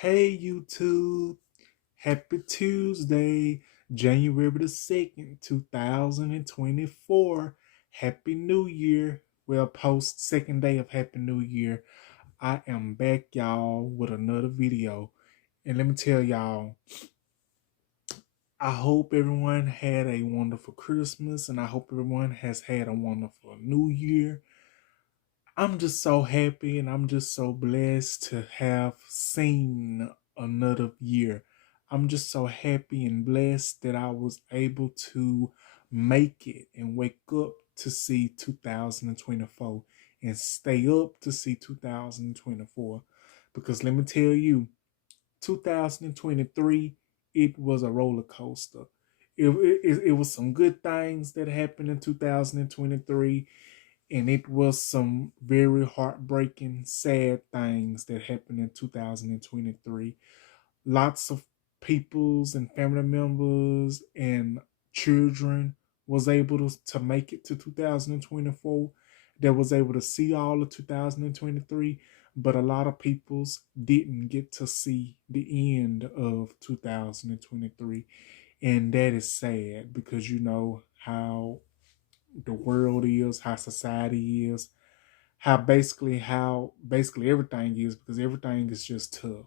Hey YouTube, happy Tuesday, January the 2nd, 2024. Happy New Year. Well, post second day of Happy New Year. I am back, y'all, with another video. And let me tell y'all, I hope everyone had a wonderful Christmas and I hope everyone has had a wonderful New Year. I'm just so happy and I'm just so blessed to have seen another year. I'm just so happy and blessed that I was able to make it and wake up to see 2024 and stay up to see 2024. Because let me tell you, 2023, it was a roller coaster. It was some good things that happened in 2023, and it was some very heartbreaking, sad things that happened in 2023. Lots of peoples and family members and children was able to make it to 2024, that was able to see all of 2023, but a lot of peoples didn't get to see the end of 2023, and that is sad because you know how the world is, how society is, how basically everything is, because everything is just tough.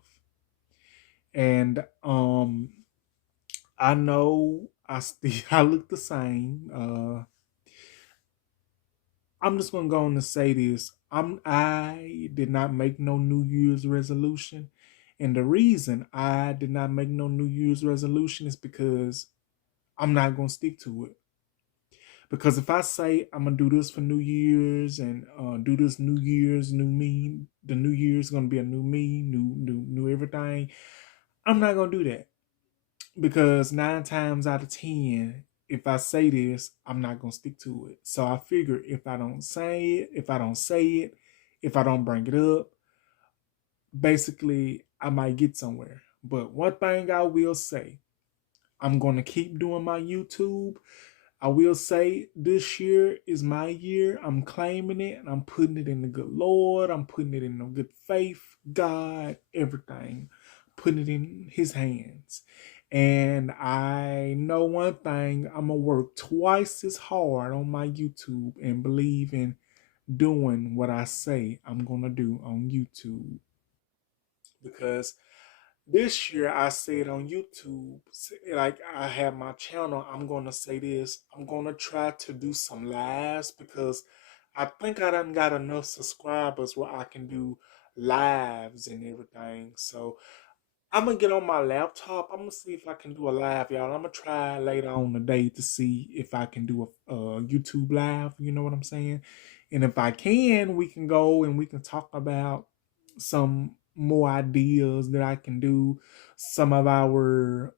And I know I still I look the same. I'm just gonna go on and say this. I did not make no New Year's resolution. And the reason I did not make no New Year's resolution is because I'm not gonna stick to it. Because if I say I'm gonna do this for New Year's and do this New Year's, new me, the New Year's gonna be a new me, new everything. I'm not gonna do that because 9 times out of 10, if I say this, I'm not gonna stick to it. So I figure if I don't say it, if I don't bring it up, basically I might get somewhere. But one thing I will say, I'm gonna keep doing my YouTube. I will say this year is my year. I'm claiming it and I'm putting it in the good Lord. I'm putting it in the good faith, God, everything. Putting it in His hands. And I know one thing, I'm going to work twice as hard on my YouTube and believe in doing what I say I'm going to do on YouTube. Because this year I said on YouTube, like I have my channel, I'm gonna say this. I'm gonna try to do some lives because I think I done got enough subscribers where I can do lives and everything. So I'm gonna get on my laptop. I'm gonna see if I can do a live, y'all. I'm gonna try later on today to see if I can do a YouTube live. You know what I'm saying? And if I can, we can go and we can talk about some more ideas that I can do. Some of y'all's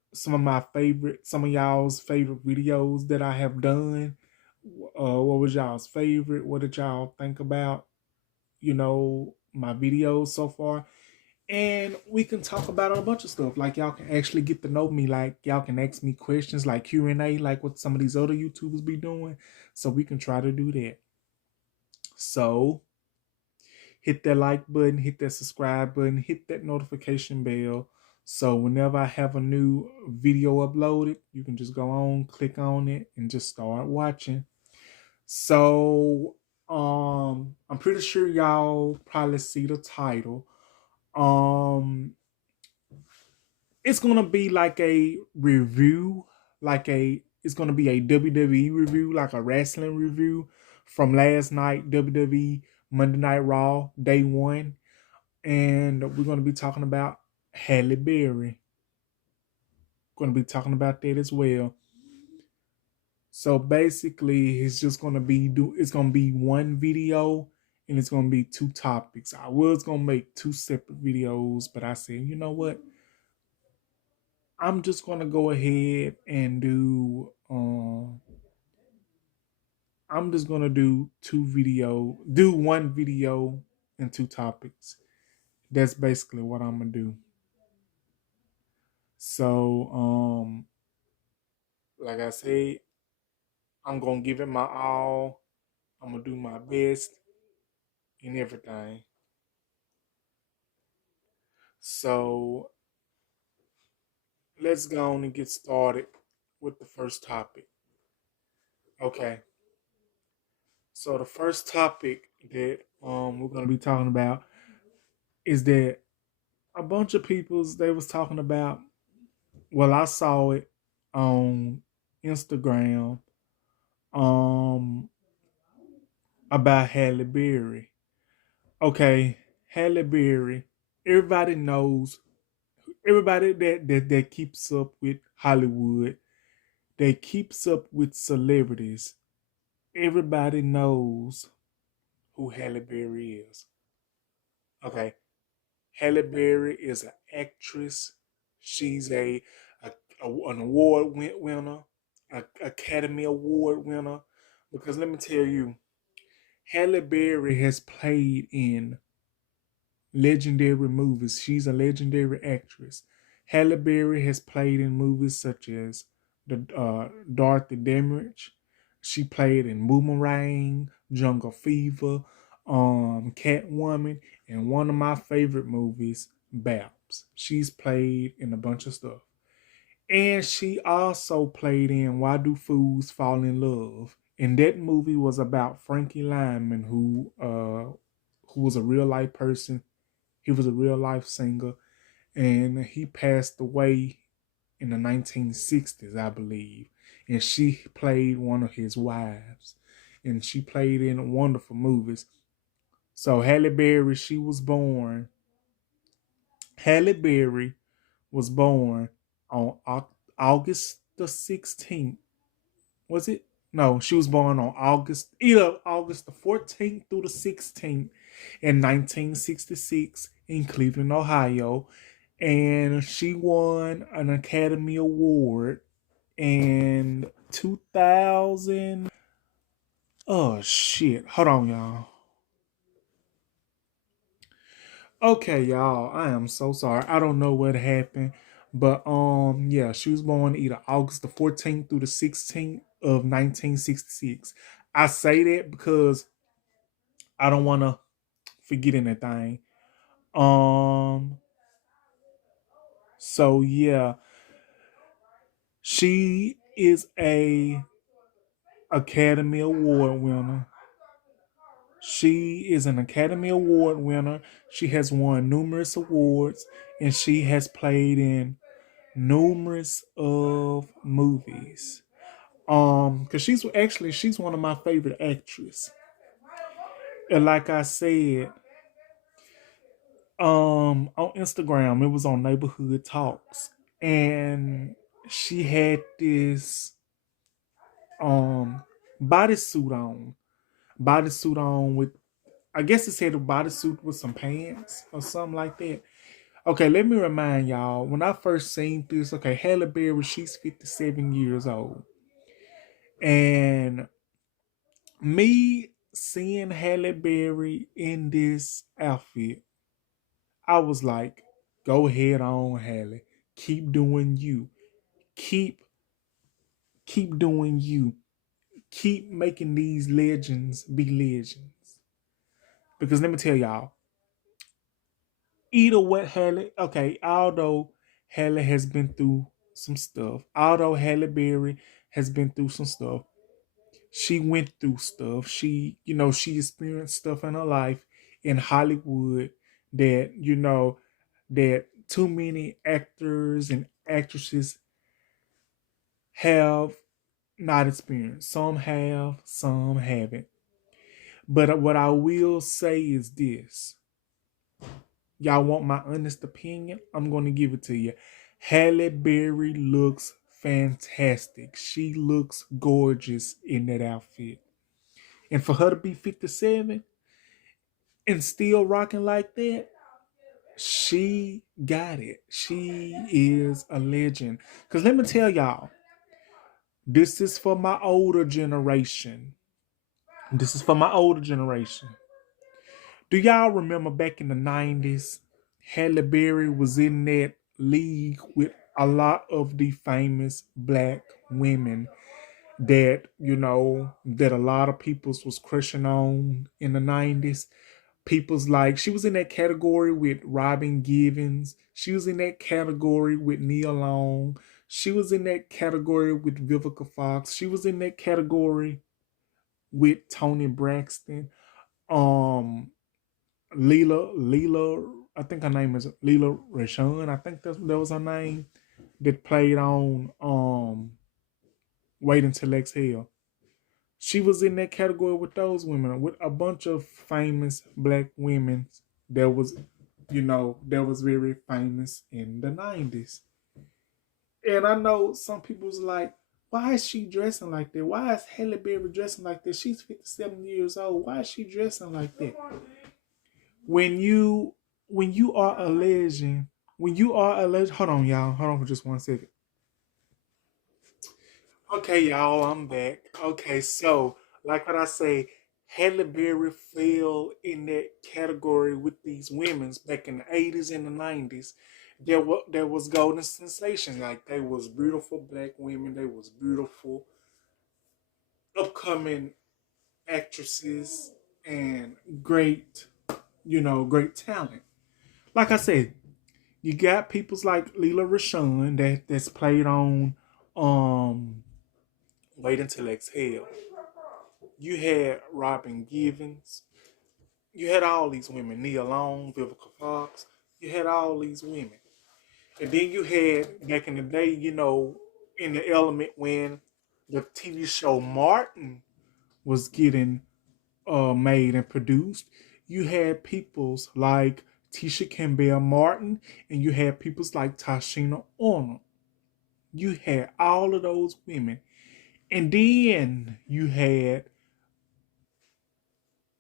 favorite videos that I have done. What was y'all's favorite? What did y'all think about? My videos so far, and we can talk about a bunch of stuff. Like y'all can actually get to know me. Like y'all can ask me questions like Q&A, like what some of these other YouTubers be doing. So we can try to do that. So hit that like button, hit that subscribe button, hit that notification bell. So whenever I have a new video uploaded, you can just go on, click on it, and just start watching. So I'm pretty sure y'all probably see the title. Um it's gonna be like a review, it's gonna be a WWE review, like a wrestling review from last night, WWE Monday Night Raw, day one. And we're gonna be talking about Halle Berry. Gonna be talking about that as well. So basically it's gonna be one video and it's gonna be two topics. I was gonna make two separate videos, but I said, you know what? I'm just gonna go ahead and I'm just gonna do one video and two topics. That's basically what I'm gonna do. So like I said, I'm gonna give it my all. I'm gonna do my best in everything. So let's go on and get started with the first topic. Okay. So the first topic that we're gonna be talking about is that a bunch of people's they was talking about. Well, I saw it on Instagram um about Halle Berry. Okay, Halle Berry. Everybody knows. Everybody that keeps up with Hollywood, that keeps up with celebrities. Everybody knows who Halle Berry is. Okay, Halle Berry is an actress. She's an award winner, an Academy Award winner. Because let me tell you, Halle Berry has played in legendary movies. She's a legendary actress. Halle Berry has played in movies such as the Dorothy Damage. She played in Boomerang, Jungle Fever, Catwoman, and one of my favorite movies, Babs. She's played in a bunch of stuff. And she also played in Why Do Fools Fall in Love? And that movie was about Frankie Lyman, who was a real life person. He was a real life singer, and he passed away in the 1960s, I believe. And she played one of his wives, and she played in wonderful movies. So Halle Berry, she was born. Halle Berry was born on August the 16th. Was it? No, she was born on either August the 14th through the 16th in 1966 in Cleveland, Ohio. And she won an Academy Award in 2000. Oh, shit. Hold on, y'all. Okay, y'all. I am so sorry. I don't know what happened. But yeah, she was born either August the 14th through the 16th of 1966. I say that because I don't wanna forget anything. Um so yeah, she is a Academy Award winner. She is an Academy Award winner. She has won numerous awards and she has played in numerous of movies. Cause she's one of my favorite actresses. And like I said, on Instagram, it was on Neighborhood Talks. And she had this um bodysuit on. Bodysuit on with I guess it said a bodysuit with some pants or something like that. Okay, let me remind y'all. When I first seen this, okay, Halle Berry, she's 57 years old. And me seeing Halle Berry in this outfit, I was like, go ahead on, Halle. Keep doing you. Keep keep doing you. Keep making these legends be legends. Because let me tell y'all, either what Halle, okay, although Halle has been through some stuff, although Halle Berry has been through some stuff, she went through stuff. She experienced stuff in her life in Hollywood that, that too many actors and actresses have not experienced. Some have, some haven't. But what I will say is this. Y'all want my honest opinion? I'm going to give it to you. Halle Berry looks fantastic. She looks gorgeous in that outfit. And for her to be 57 and still rocking like that, she got it. She is a legend. Because let me tell y'all, this is for my older generation. This is for my older generation. Do y'all remember back in the 90s, Halle Berry was in that league with a lot of the famous black women that, that a lot of people was crushing on in the 90s? people's like she was in that category with Robin Givens. She was in that category with Nia Long. She was in that category with Vivica Fox. She was in that category with Tony Braxton. Um, Leela, I think her name is Leela Rashawn. I think that was her name. That played on Wait Until Exhale. She was in that category with those women, with a bunch of famous black women that was, that was very famous in the 90s. And I know some people's like, why is she dressing like that? Why is Halle Berry dressing like that? She's 57 years old. Why is she dressing like that? When you when you are a legend, hold on, y'all. Hold on for just 1 second. Okay, y'all, I'm back. Okay, so like what I say, Halle Berry fell in that category with these women's back in the 80s and the 90s. There was golden sensation. Like they was beautiful black women, they was beautiful upcoming actresses and great, great talent. Like I said, you got people's like Leela Rashawn that's played on um Wait Until Exhale. You had Robin Givens. You had all these women, Nia Long, Vivica Fox. You had all these women. And then you had, back in the day, in the element when the TV show Martin was getting made and produced, you had peoples like Tisha Campbell Martin and you had peoples like Tashina Arnold. You had all of those women. And then you had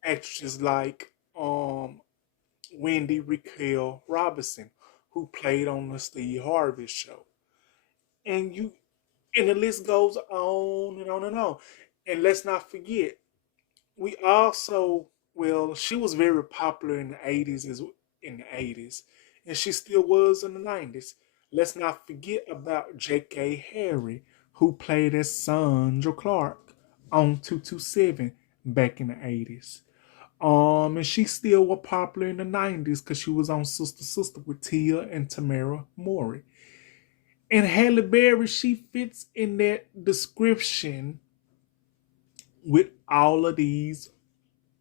actresses like Wendy Raquel Robinson, who played on the Steve Harvey show. And the list goes on and on and on. And let's not forget, we also she was very popular in the 80s as in the 80s, and she still was in the 90s. Let's not forget about J.K. Harry, who played as Sandra Clark on 227 back in the 80s. And she still was popular in the 90s because she was on Sister Sister with Tia and Tamara Mori. And Halle Berry, she fits in that description with all of these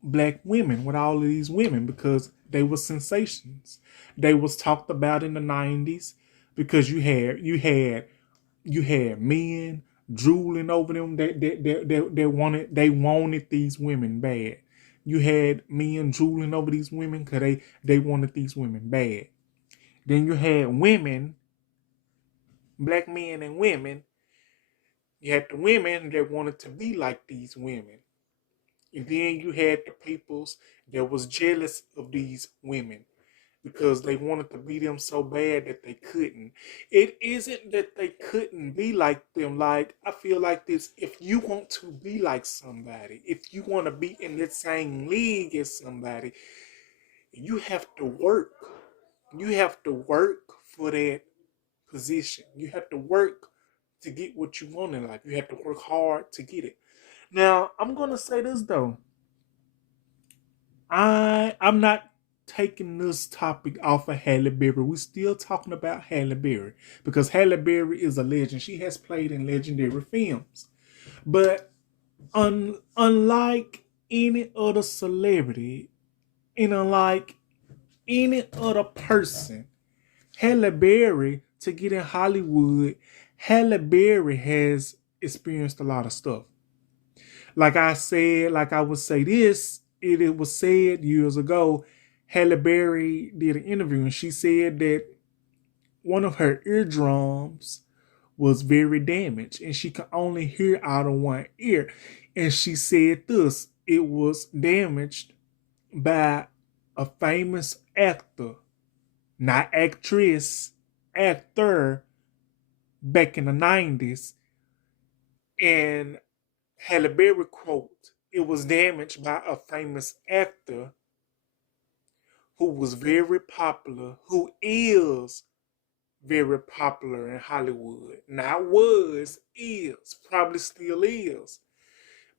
black women, with all of these women, because they were sensations. They was talked about in the 90s because you had men drooling over them. They wanted these women bad. You had men drooling over these women because they wanted these women bad. Then you had women, black men and women. You had the women that wanted to be like these women. And then you had the peoples that was jealous of these women because they wanted to be them so bad that they couldn't. It isn't that they couldn't be like them. Like, I feel like this, if you want to be like somebody, if you want to be in the same league as somebody, you have to work. You have to work for that position. You have to work to get what you want in life. You have to work hard to get it. Now, I'm gonna say this though. I'm not taking this topic off of Halle Berry. We're still talking about Halle Berry because Halle Berry is a legend. She has played in legendary films. But unlike any other celebrity and unlike any other person, Halle Berry, to get in Hollywood, Halle Berry has experienced a lot of stuff. Like I said, like I would say this, it was said years ago, Halle Berry did an interview and she said that one of her eardrums was very damaged and she could only hear out of one ear. And she said this, it was damaged by a famous actor, not actress, actor back in the 90s. And Halle Berry quote, it was damaged by a famous actor who was very popular, who is very popular in Hollywood. Not was, is, probably still is.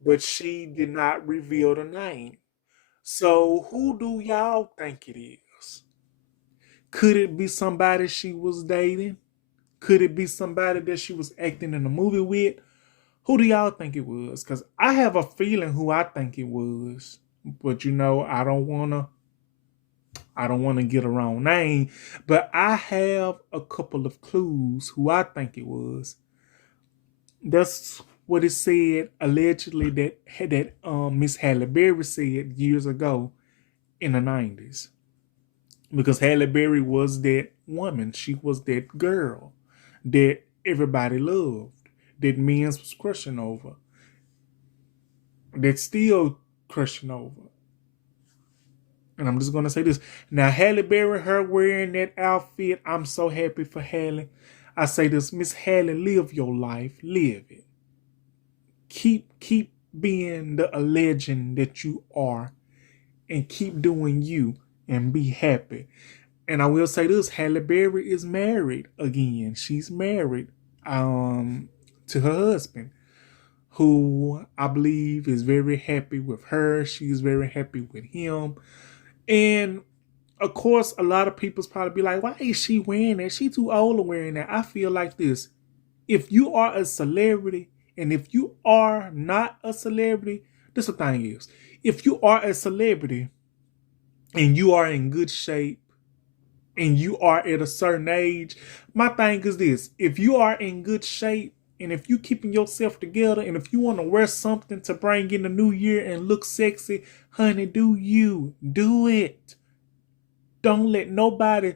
But she did not reveal the name. So who do y'all think it is? Could it be somebody she was dating? Could it be somebody that she was acting in a movie with? Who do y'all think it was? Because I have a feeling who I think it was. But I don't wanna get a wrong name. But I have a couple of clues who I think it was. That's what it said allegedly that Miss Halle Berry said years ago in the 90s. Because Halle Berry was that woman. She was that girl that everybody loved, that men's was crushing over, that still crushing over. And I'm just gonna say this. Now, Halle Berry, her wearing that outfit, I'm so happy for Halle. I say this, Miss Halle, live your life. Live it. Keep being the legend that you are, and keep doing you, and be happy. And I will say this, Halle Berry is married again. She's married to her husband, who I believe is very happy with her. She's very happy with him. And of course, a lot of people's probably be like, why is she wearing that? She too old to wearing that. I feel like this. If you are a celebrity, and if you are not a celebrity, this the thing is. If you are a celebrity and you are in good shape and you are at a certain age, my thing is this. If you are in good shape and if you keeping yourself together and if you want to wear something to bring in the new year and look sexy, honey, do you. Do it. Don't let nobody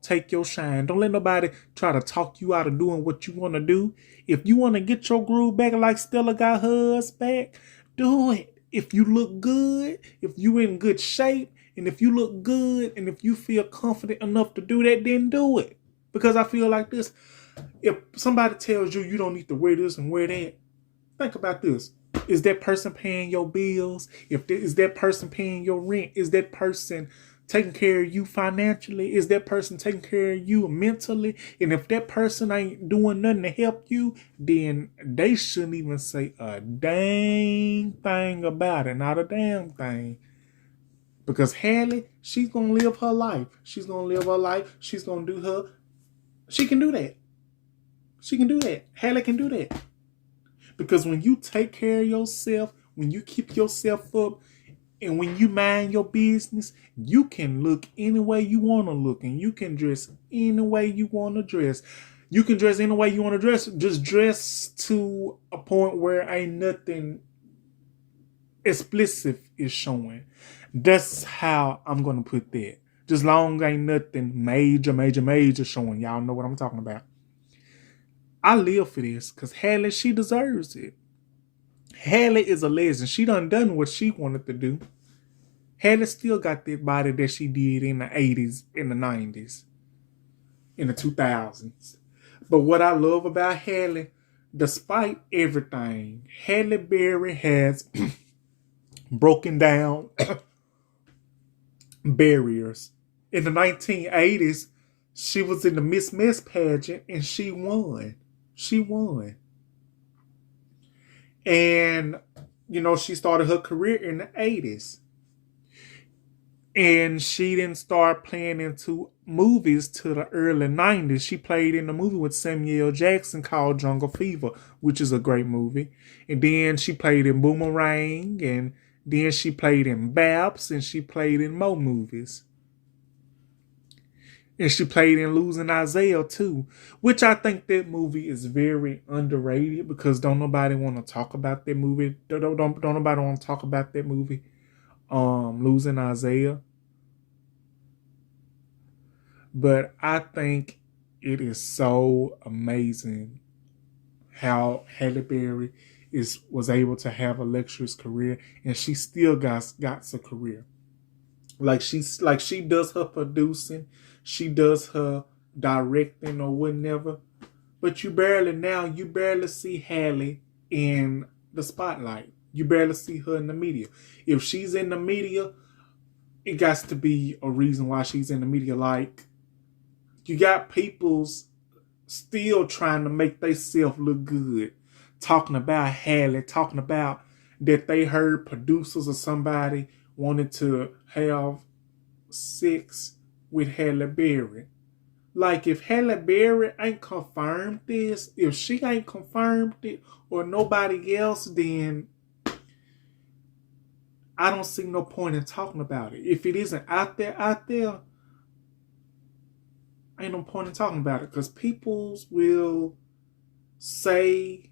take your shine. Don't let nobody try to talk you out of doing what you want to do. If you want to get your groove back like Stella got hers back, do it. If you look good, if you in good shape, and if you look good, and if you feel confident enough to do that, then do it. Because I feel like this. If somebody tells you you don't need to wear this and wear that, think about this. Is that person paying your bills? Is that person paying your rent? Is that person taking care of you financially? Is that person taking care of you mentally? And if that person ain't doing nothing to help you, then they shouldn't even say a dang thing about it. Not a damn thing. Because Halle, she's going to live her life. She's going to live her life. She's going to do her. She can do that. She can do that. Halle can do that. Because when you take care of yourself, when you keep yourself up, and when you mind your business, you can look any way you want to look, and you can dress any way you want to dress. You can dress any way you want to dress. Just dress to a point where ain't nothing explicit is showing. That's how I'm going to put that. Just long ain't nothing major showing. Y'all know what I'm talking about. I live for this because Halle, she deserves it. Halle is a legend. She done what she wanted to do. Halle still got that body that she did in the 80s, in the 90s, in the 2000s. But what I love about Halle, despite everything, Halle Berry has broken down barriers. In the 1980s, she was in the Miss Miss pageant and she won. She won. And, she started her career in the 80s. And she didn't start playing into movies till the early 90s. She played in a movie with Samuel Jackson called Jungle Fever, which is a great movie. And then she played in Boomerang, and then she played in Babs, and she played in more movies. And she played in Losing Isaiah too, which I think that movie is very underrated because don't nobody want to talk about that movie. Don't nobody want to talk about that movie. Losing Isaiah. But I think it is so amazing how Halle Berry was able to have a luxurious career, and she still got a career. Like she does her producing, she does her directing or whatever. But you barely see Halle in the spotlight. You barely see her in the media. If she's in the media, it got to be a reason why she's in the media. Like, you got people's still trying to make themselves look good. Talking about Halle, talking about that they heard producers or somebody wanted to have sex with Halle Berry. Like, if Halle Berry ain't confirmed this, if she ain't confirmed it, or nobody else, then I don't see no point in talking about it. If it isn't out there, ain't no point in talking about it, because people will say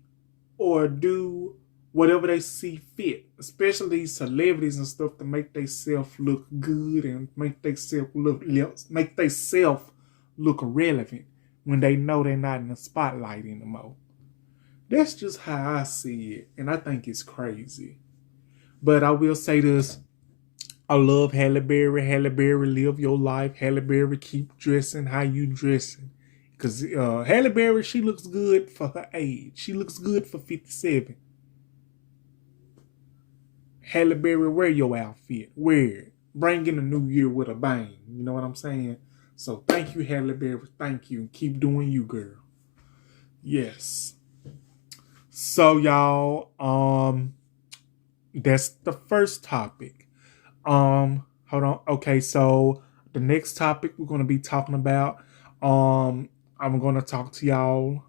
or do whatever they see fit, especially these celebrities and stuff, to make themselves look good and make themselves look relevant when they know they're not in the spotlight anymore. That's just how I see it, and I think it's crazy. But I will say this. I love Halle Berry. Halle Berry, live your life. Halle Berry, keep dressing how you dressing. Because Halle Berry, she looks good for her age. She looks good for 57. Halle Berry, wear your outfit. Wear it. Bring in the new year with a bang. You know what I'm saying? So thank you, Halle Berry. Thank you. Keep doing you, girl. Yes. So y'all, that's the first topic. Hold on. Okay, so the next topic we're gonna be talking about, I'm gonna talk to y'all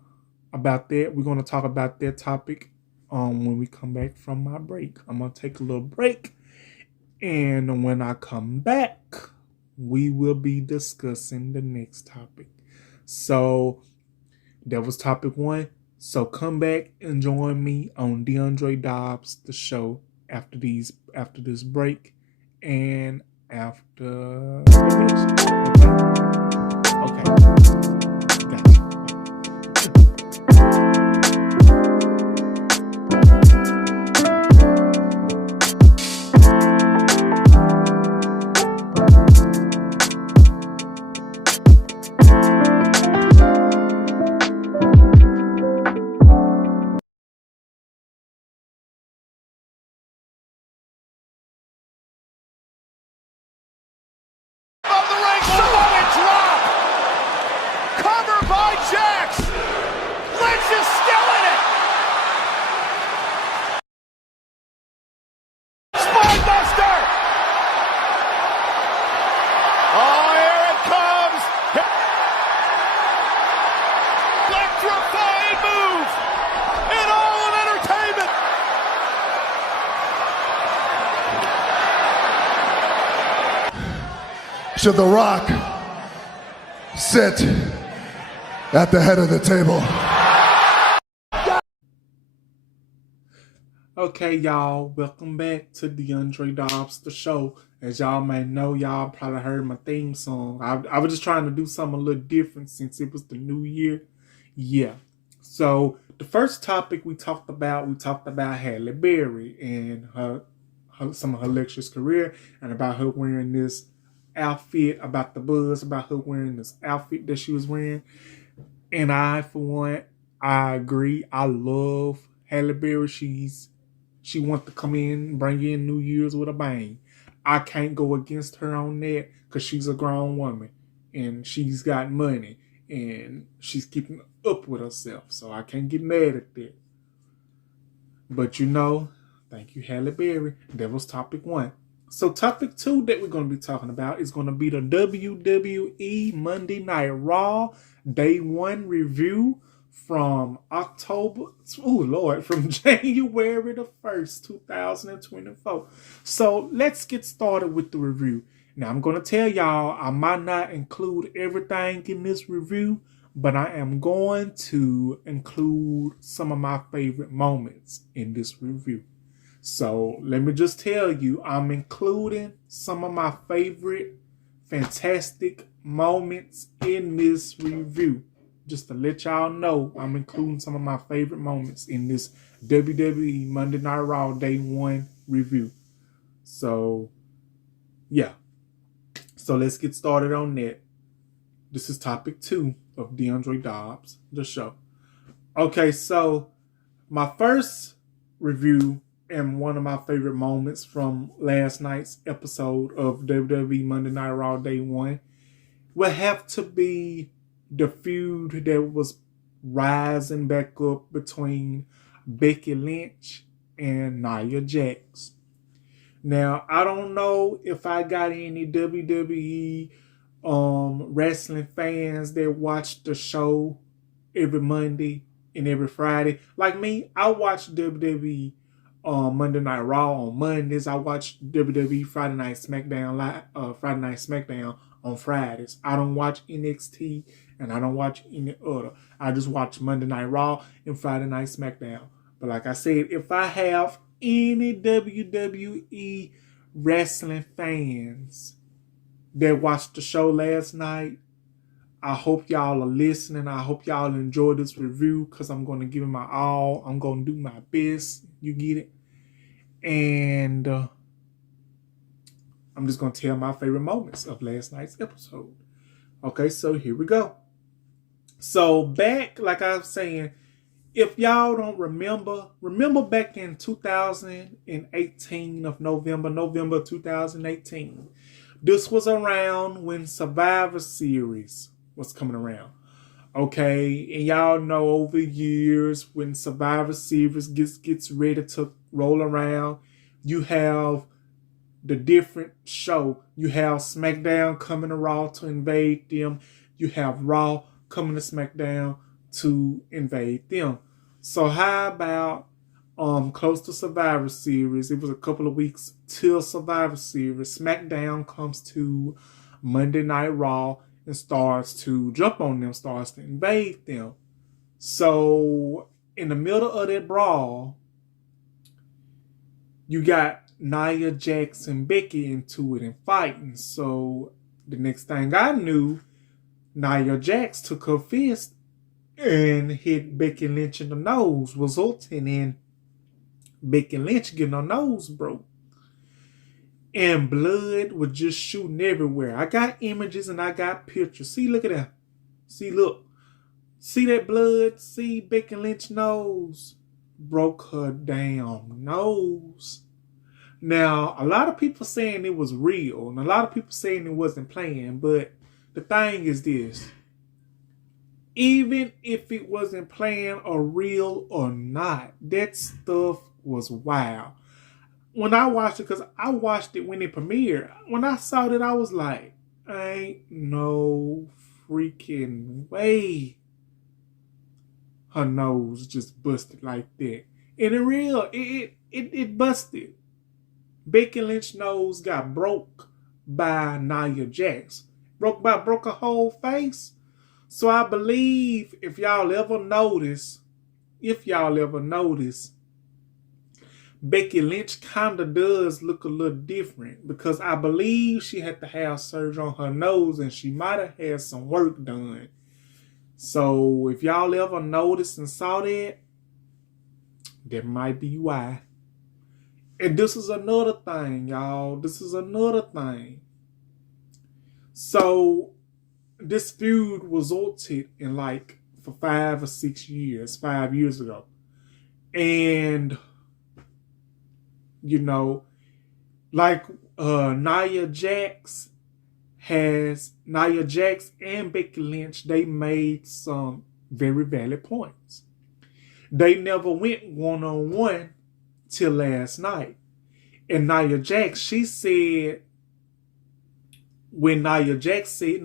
about that. We're gonna talk about that topic when we come back from my break. I'm gonna take a little break, and when I come back, we will be discussing the next topic. So that was topic 1. So come back and join me on Deandre Dobbs, the show, after this break and after okay. Gotcha. Should The Rock sit at the head of the table? Okay, y'all, welcome back to Deandre Dobbs, the show. As y'all may know, y'all probably heard my theme song. I was just trying to do something a little different since it was the new year. Yeah. So the first topic we talked about Halle Berry and some of her lectures career, and about her wearing this outfit, about the buzz about her wearing this outfit that she was wearing. And I, for one, I agree. I love Halle Berry. She wants to come in, bring in New Year's with a bang. I can't go against her on that because she's a grown woman and she's got money and she's keeping up with herself. So I can't get mad at that. But thank you, Halle Berry. That was topic 1. So topic 2 that we're going to be talking about is going to be the WWE Monday Night Raw Day 1 review from from January the 1st, 2024. So let's get started with the review. Now I'm going to tell y'all I might not include everything in this review, but I am going to include some of my favorite moments in this review. So let me just tell you, I'm including some of my favorite fantastic moments in this review. Just to let y'all know, I'm including some of my favorite moments in this WWE Monday Night Raw Day 1 review. So, yeah. So let's get started on that. This is topic 2 of Deandre Dobbs, the show. Okay, so my first review and one of my favorite moments from last night's episode of WWE Monday Night Raw Day 1 will have to be the feud that was rising back up between Becky Lynch and Nia Jax. Now, I don't know if I got any WWE wrestling fans that watch the show every Monday and every Friday. Like me, I watch WWE Monday Night Raw on Mondays. I watch WWE Friday Night SmackDown on Fridays. I don't watch NXT and I don't watch any other. I just watch Monday Night Raw and Friday Night SmackDown. But like I said, if I have any WWE wrestling fans that watched the show last night, I hope y'all are listening. I hope y'all enjoy this review because I'm going to give it my all. I'm going to do my best. You get it? And I'm just going to tell my favorite moments of last night's episode. Okay, so here we go. So back, like I was saying, if y'all don't remember back in 2018 of November 2018. This was around when Survivor Series was coming around. Okay, and y'all know over years when Survivor Series gets ready to roll around, you have the different show. You have SmackDown coming to Raw to invade them. You have Raw coming to SmackDown to invade them. So how about close to Survivor Series? It was a couple of weeks till Survivor Series. SmackDown comes to Monday Night Raw and starts to jump on them, starts to invade them. So in the middle of that brawl, you got Nia Jax and Becky into it and fighting. So the next thing I knew, Nia Jax took her fist and hit Becky Lynch in the nose, resulting in Becky Lynch getting her nose broke. And blood was just shooting everywhere. I got images and I got pictures. See, look at that. See, look. See that blood? See Becky Lynch nose? Broke her damn nose. Now, a lot of people saying it was real, and a lot of people saying it wasn't planned, but the thing is this. Even if it wasn't planned or real or not, that stuff was wild. When I watched it, because I watched it when it premiered, when I saw that, I was like, ain't no freaking way her nose just busted like that. And in real, it busted. Becky Lynch's nose got broke by Nia Jax. Broke her whole face. So I believe if y'all ever notice, Becky Lynch kind of does look a little different because I believe she had to have surgery on her nose and she might have had some work done. So if y'all ever noticed and saw that, that might be why. And this is another thing, y'all. This is another thing. So this feud was altered in like for 5 or 6 years, 5 years ago. And you know, like Nia Jax and Becky Lynch, they made some very valid points. They never went one-on-one till last night. And Nia Jax, she said, when Nia Jax said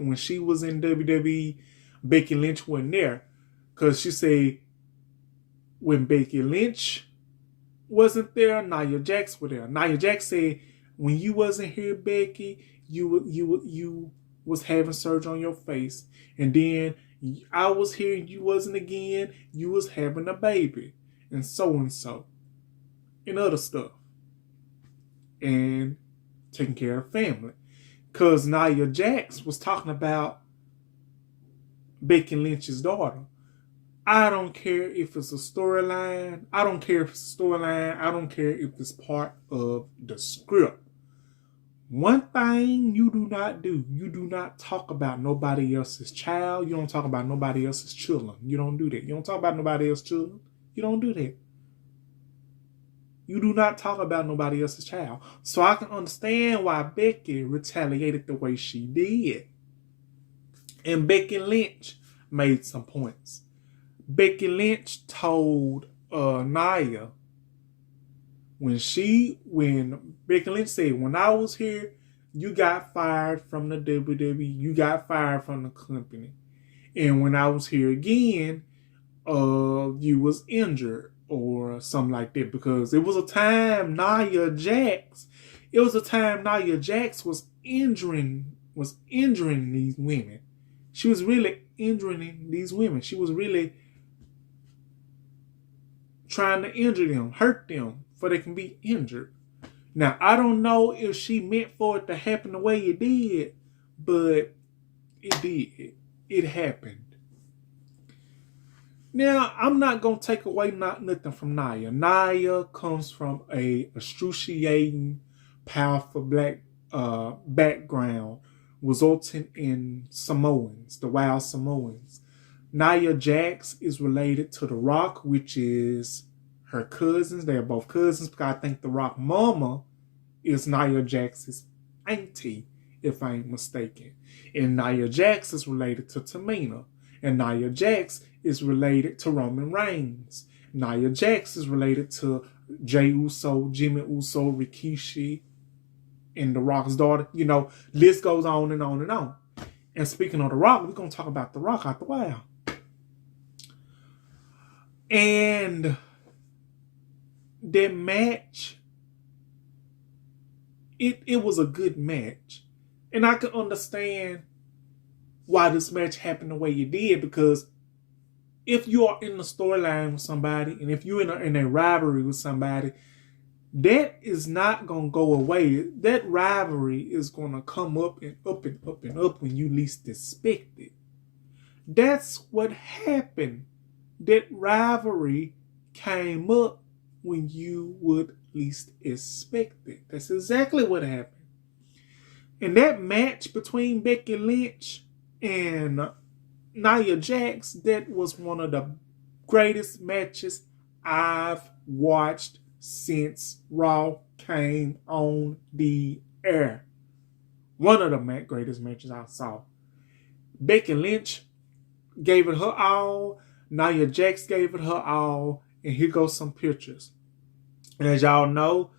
when she was in WWE, Becky Lynch wasn't there. Because she said when Becky Lynch wasn't there, Nia Jax was there. Nia Jax said, when you wasn't here, Becky, you was having surgery on your face. And then I was here and you wasn't again, you was having a baby. And so. And other stuff. And taking care of family. Because Nia Jax was talking about Becky Lynch's daughter. I don't care if it's a storyline. I don't care if it's part of the script. One thing you do not do, you do not talk about nobody else's child. You don't talk about nobody else's children. You don't do that. You don't talk about nobody else's children. You don't do that. You do not talk about nobody else's child. So I can understand why Becky retaliated the way she did. And Becky Lynch made some points. Becky Lynch told Nia when Becky Lynch said, when I was here, you got fired from the WWE, you got fired from the company. And when I was here again, you was injured or something like that. Because it was a time Nia Jax was injuring these women. She was really injuring these women. She was really trying to injure them, hurt them, for they can be injured. Now, I don't know if she meant for it to happen the way it did, but it did. It happened. Now, I'm not going to take away nothing from Nia. Nia comes from a excruciating, powerful black background, resulting in Samoans, the Wild Samoans. Nia Jax is related to The Rock, which is her cousins. They are both cousins, because I think The Rock mama is Nia Jax's auntie, if I ain't mistaken. And Nia Jax is related to Tamina. And Nia Jax is related to Roman Reigns. Nia Jax is related to Jey Uso, Jimmy Uso, Rikishi, and The Rock's daughter. You know, list goes on and on and on. And speaking of The Rock, we're going to talk about The Rock after a while. And that match, it was a good match. And I can understand why this match happened the way it did, because if you are in the storyline with somebody, and if you're in a rivalry with somebody, that is not going to go away. That rivalry is going to come up and up and up and up when you least expect it. That's what happened. That rivalry came up when you would least expect it. That's exactly what happened. And that match between Becky Lynch and Nia Jax, that was one of the greatest matches I've watched since Raw came on the air. One of the greatest matches I saw. Becky Lynch gave it her all. Nia Jax gave it her all. And here goes some pictures. And as y'all know,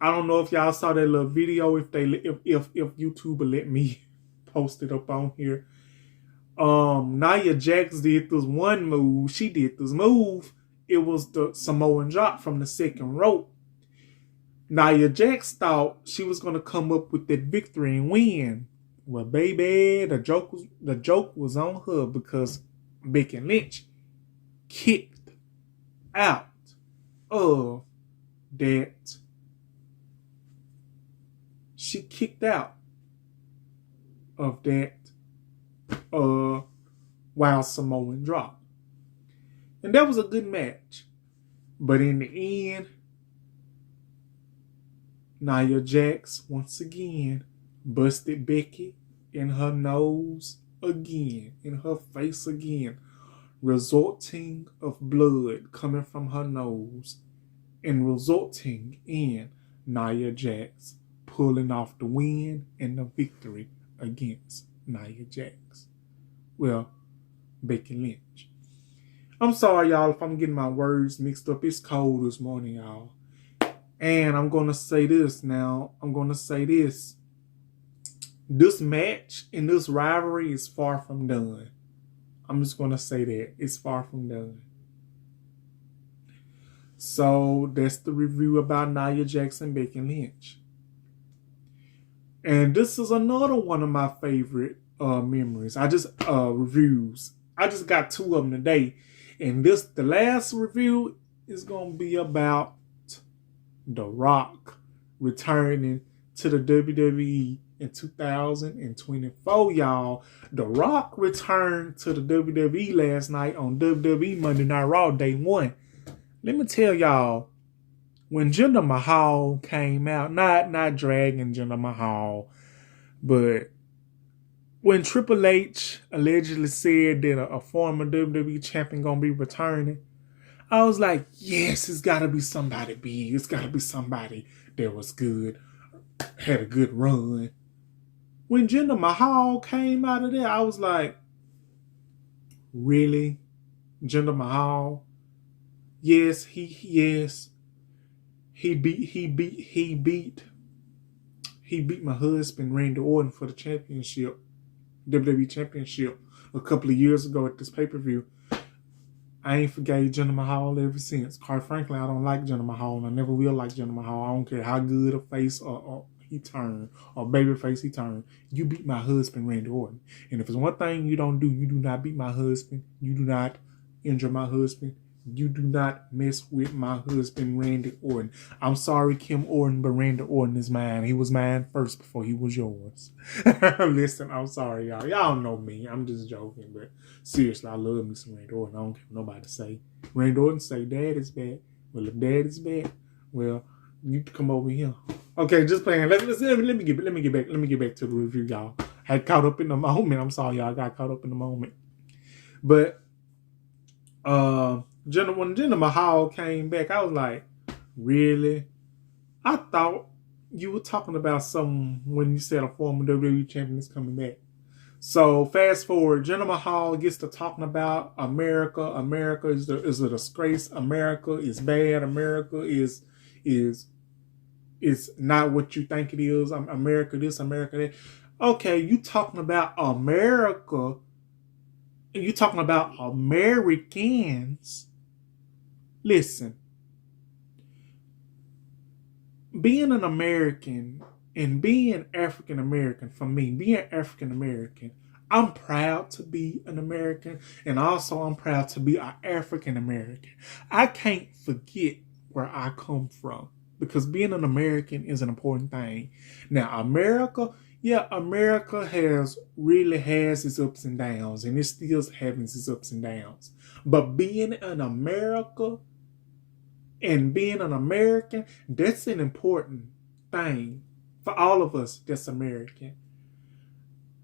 I don't know if y'all saw that little video, if YouTube will let me post it up on here. Nia Jax did this one move. She did this move. It was the Samoan drop from the second rope. Nia Jax thought she was gonna come up with that victory and win. Well, baby, the joke was on her, because Becky Lynch kicked out of that. She kicked out of that Wild Samoan drop. And that was a good match. But in the end, Nia Jax once again busted Becky in her nose again, in her face again, resulting of blood coming from her nose and resulting in Nia Jax pulling off the win and the victory against Nia Jax. Well, Becky Lynch. I'm sorry, y'all, if I'm getting my words mixed up. It's cold this morning, y'all. And I'm going to say this now. This match and this rivalry is far from done. I'm just going to say that. It's far from done. So that's the review about Nia Jax and Becky Lynch. And this is another one of my favorite memories. Reviews. I just got two of them today. And the last review is going to be about The Rock returning to the WWE in 2024, y'all. The Rock returned to the WWE last night on WWE Monday Night Raw, day one. Let me tell y'all, when Jinder Mahal came out, not dragging Jinder Mahal, but when Triple H allegedly said that a former WWE champion gonna be returning, I was like, yes, it's gotta be somebody big. It's gotta be somebody that was good, had a good run. When Jinder Mahal came out of there, I was like, really? Jinder Mahal? Yes, he he beat my husband Randy Orton for the championship, WWE Championship, a couple of years ago at this pay-per-view. I ain't forgave Jinder Mahal ever since. Quite frankly, I don't like Jinder Mahal, and I never will like Jinder Mahal. I don't care how good a face or he turned, or baby face he turned. You beat my husband, Randy Orton. And if it's one thing you don't do, you do not beat my husband. You do not injure my husband. You do not mess with my husband, Randy Orton. I'm sorry, Kim Orton, but Randy Orton is mine. He was mine first before he was yours. Listen, I'm sorry, y'all. Y'all know me. I'm just joking, but seriously, I love me some Randy Orton. I don't care what nobody say. Randy Orton say dad is bad. Well, if dad is bad, well, you come over here. Okay, just playing. Let me get back to the review, y'all. I got caught up in the moment. I'm sorry, y'all. I got caught up in the moment. But when Jinder Mahal came back, I was like, really? I thought you were talking about something when you said a former WWE champion is coming back. So fast forward, Jinder Mahal gets to talking about America. America is a disgrace. America is bad. America is not what you think it is. America this, America that. Okay, you talking about America, and you talking about Americans. Listen, being an American and being African American, for me, being African American, I'm proud to be an American, and also I'm proud to be an African American. I can't forget where I come from, because being an American is an important thing. Now, America really has its ups and downs, and it still having its ups and downs. But being an America and being an American, that's an important thing for all of us that's American.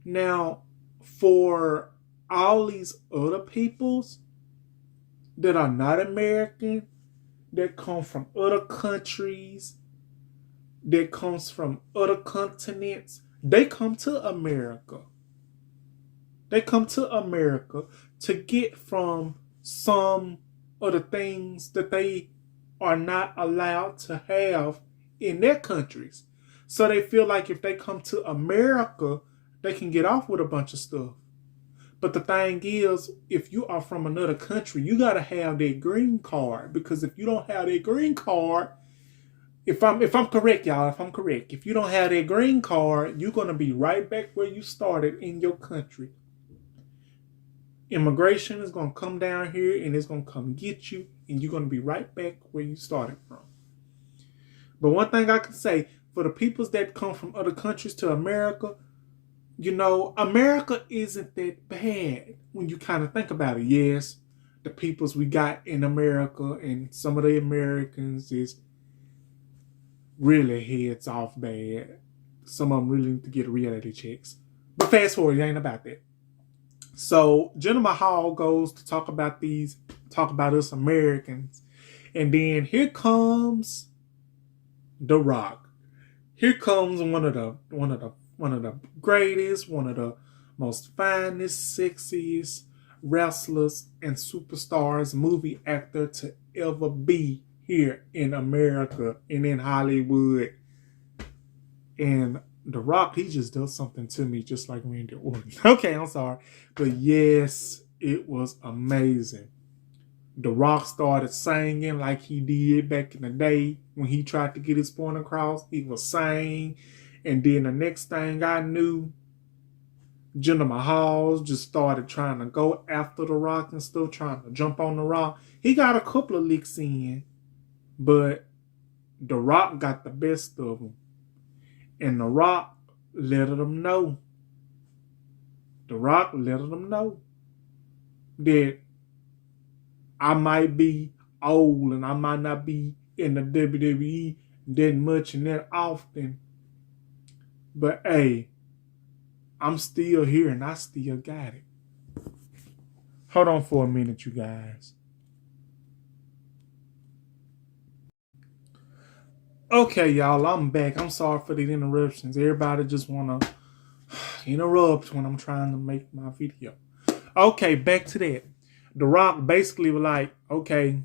Now, for all these other peoples that are not American, that come from other countries, that comes from other continents, they come to America. They come to America to get from some of the things that they are not allowed to have in their countries. So they feel like if they come to America, they can get off with a bunch of stuff. But the thing is, if you are from another country, you got to have that green card. Because if you don't have that green card, if I'm correct, y'all, if you don't have that green card, you're going to be right back where you started in your country. Immigration is going to come down here and it's going to come get you, and you're going to be right back where you started from. But one thing I can say, for the peoples that come from other countries to America, you know, America isn't that bad when you kind of think about it. Yes, the peoples we got in America and some of the Americans is really heads off bad. Some of them really need to get reality checks. But fast forward, it ain't about that. So Jinder Mahal goes to talk about us Americans, and then here comes The Rock. Here comes one of the greatest, one of the most finest, sexiest wrestlers and superstars, movie actor to ever be here in America and in Hollywood. And The Rock, he just does something to me just like Randy Orton. Okay, I'm sorry. But yes, it was amazing. The Rock started singing like he did back in the day when he tried to get his point across. He was singing. And then the next thing I knew, Jinder Mahal just started trying to go after The Rock and stuff, trying to jump on The Rock. He got a couple of licks in, but The Rock got the best of him. And The Rock let them know. The Rock let them know that I might be old and I might not be in the WWE that much and that often. But hey, I'm still here and I still got it. Hold on for a minute, you guys. Okay, y'all, I'm back. I'm sorry for the interruptions. Everybody just want to interrupt when I'm trying to make my video. Okay, back to that. The Rock basically was like, okay,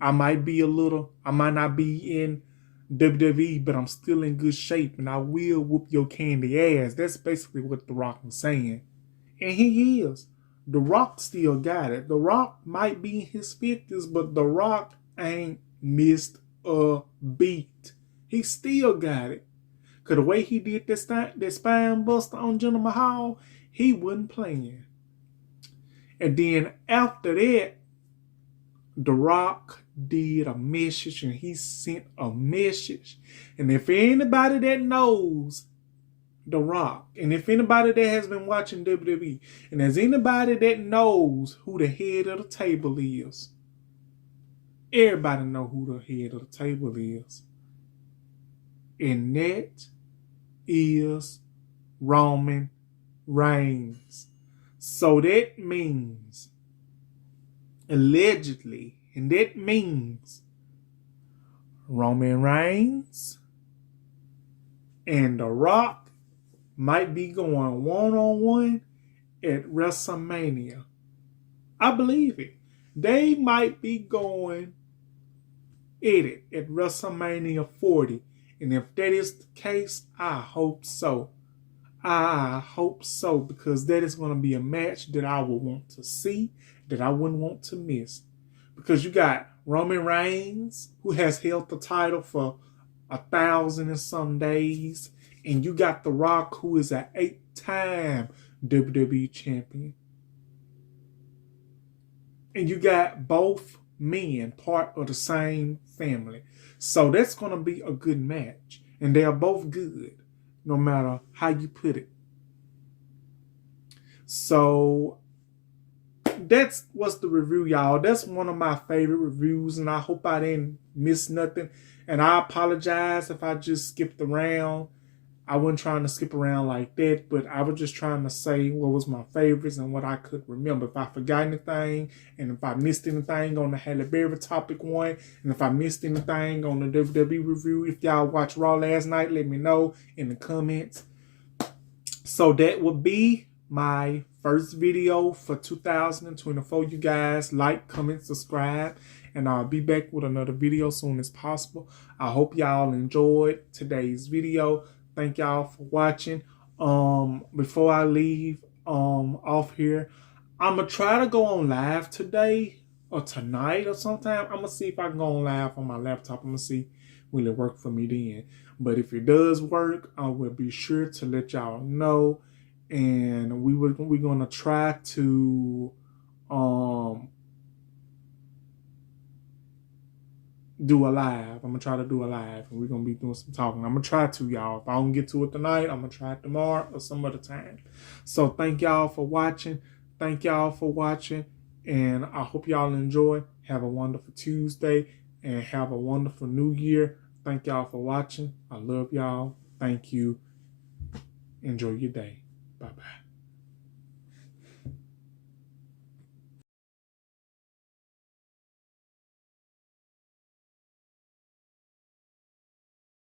I might not be in WWE, but I'm still in good shape and I will whoop your candy ass. That's basically what The Rock was saying. And he is. The Rock still got it. The Rock might be in his 50s, but The Rock ain't missed a beat. He still got it. Because the way he did that spine buster on Jinder Mahal, he wasn't playing. And then after that, The Rock did a message and he sent a message. And if anybody that knows The Rock, and if anybody that has been watching WWE, and there's anybody that knows who the head of the table is, everybody know who the head of the table is. And that is Roman Reigns. So that means, allegedly, and that means Roman Reigns and The Rock might be going one-on-one at WrestleMania. I believe it. They might be going at it at WrestleMania 40. And if that is the case, I hope so. I hope so, because that is going to be a match that I would want to see, that I wouldn't want to miss. Because you got Roman Reigns, who has held the title for 1,000 and some days, and you got The Rock, who is an 8-time WWE champion. And you got both men part of the same family. So that's going to be a good match. And they are both good, no matter how you put it. So that's what's the review, y'all. That's one of my favorite reviews, and I hope I didn't miss nothing. And I apologize if I just skipped around. I wasn't trying to skip around like that, but I was just trying to say what was my favorites and what I could remember. If I forgot anything, and if I missed anything on the Halle topic one, and if I missed anything on the WWE review, if y'all watched Raw last night, let me know in the comments. So that would be my first video for 2024. You guys like, comment, subscribe, and I'll be back with another video as soon as possible. I hope y'all enjoyed today's video. Thank y'all for watching. Before I leave off here, I'm gonna try to go on live today or tonight or sometime. I'm gonna see if I can go on live on my laptop. I'm gonna see will it work for me then. But if it does work, I will be sure to let y'all know. And we're gonna try to do a live. I'm gonna try to do a live, and we're gonna be doing some talking. I'm gonna try to, y'all. If I don't get to it tonight, I'm gonna try it tomorrow or some other time. So thank y'all for watching. Thank y'all for watching, and I hope y'all enjoy. Have a wonderful Tuesday, and have a wonderful New Year. Thank y'all for watching. I love y'all. Thank you. Enjoy your day.